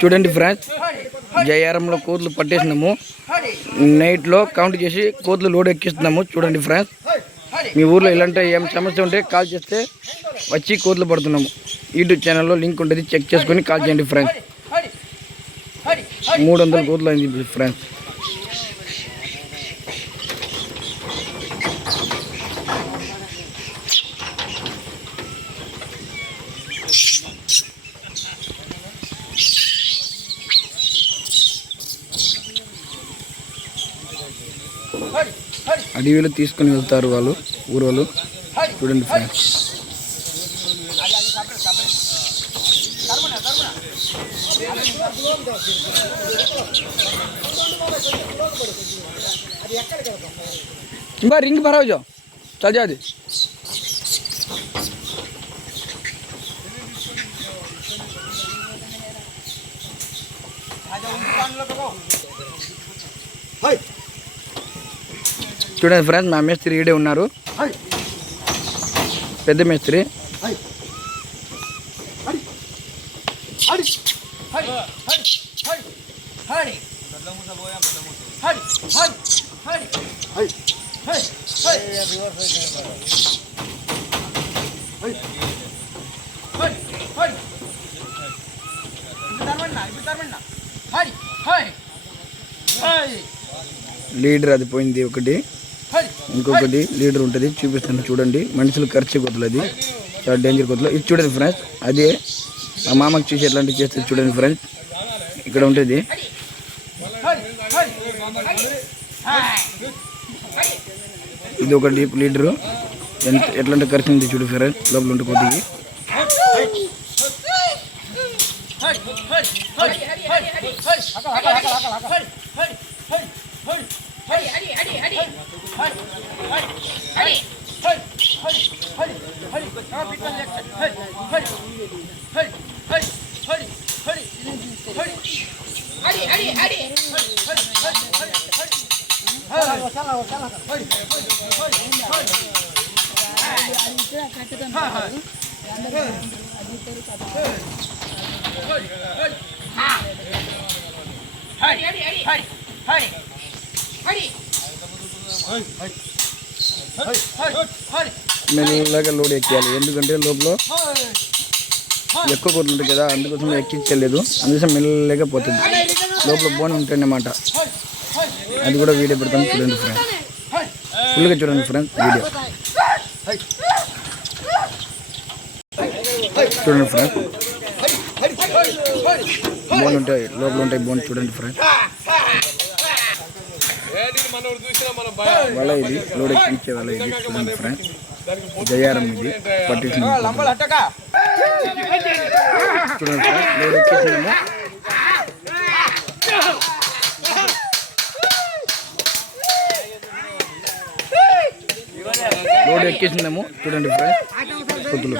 చూడండి ఫ్రెండ్స్, జయారంలో కోతులు పట్టేసినాము. నైట్లో కౌంట్ చేసి కోతులు లోడ్ ఎక్కిస్తున్నాము. చూడండి ఫ్రెండ్స్, మీ ఊర్లో ఇలాంటి ఏం సమస్య ఉంటే కాల్ చేస్తే వచ్చి కోతులు పడుతున్నాము. యూట్యూబ్ ఛానల్లో లింక్ ఉంటుంది, చెక్ చేసుకొని కాల్ చేయండి ఫ్రెండ్స్. 300 కోతులు అయింది ఫ్రెండ్స్. అడవిలో తీసుకుని వెళ్తారు వాళ్ళు, ఊరోళ్ళు. చూడండి ఫ్రెండ్స్, ఇంకా రింగ్ భరావు జో చల్ జాది. చూడండి ఫ్రెండ్స్, మా మేస్త్రి ఈడే ఉన్నారు, పెద్ద మేస్త్రి. లీడర్ అది పోయింది ఒకటి, ఇంకొకటి లీడర్ ఉంటుంది, చూపిస్తాను చూడండి. మనుషులు ఖర్చు కొద్దులు, అది చాలా డేంజర్ కొద్దులు. ఇది చూడండి ఫ్రెండ్స్, అదే మా మామకి చూసి ఎట్లాంటివి చేస్తుంది చూడండి ఫ్రెండ్స్. ఇక్కడ ఉంటుంది, ఇది ఒక డీప్ లీడరు. ఎట్లాంటి ఖర్చు ఉంది చూడు ఫ్రెండ్స్, లోపల ఉంటుంది కొద్దిగా. మెల్లగా లోడ్ ఎక్కియాలి, ఎందుకంటే లోపల ఎక్కువ కోతులు ఉంటుంది కదా, అందుకోసం ఎక్కించలేదు. అందుకోసం మెల్లగా పోతుంది, లోపల బోన్ ఉంటాయన్నమాట. అది కూడా వీడియో పెడతాను చూడండి ఫ్రెండ్స్, ఫుల్గా చూడండి ఫ్రెండ్స్ వీడియో. చూడండి ఫ్రెండ్స్, బోన్ ఉంటాయి, లోపల ఉంటాయి బోన్. చూడండి ఫ్రెండ్స్, వల ఇది లోడ్ ఎక్కించే వల ఇది. చూడండి ఫ్రెండ్స్, జయారం ఇది పట్టించిన. చూడండి ఫ్రెండ్స్, లోడ్ ఎక్కించినాము. లోడ్ ఎక్కించినాము. చూడండి ఫ్రెండ్స్, కొద్దులు.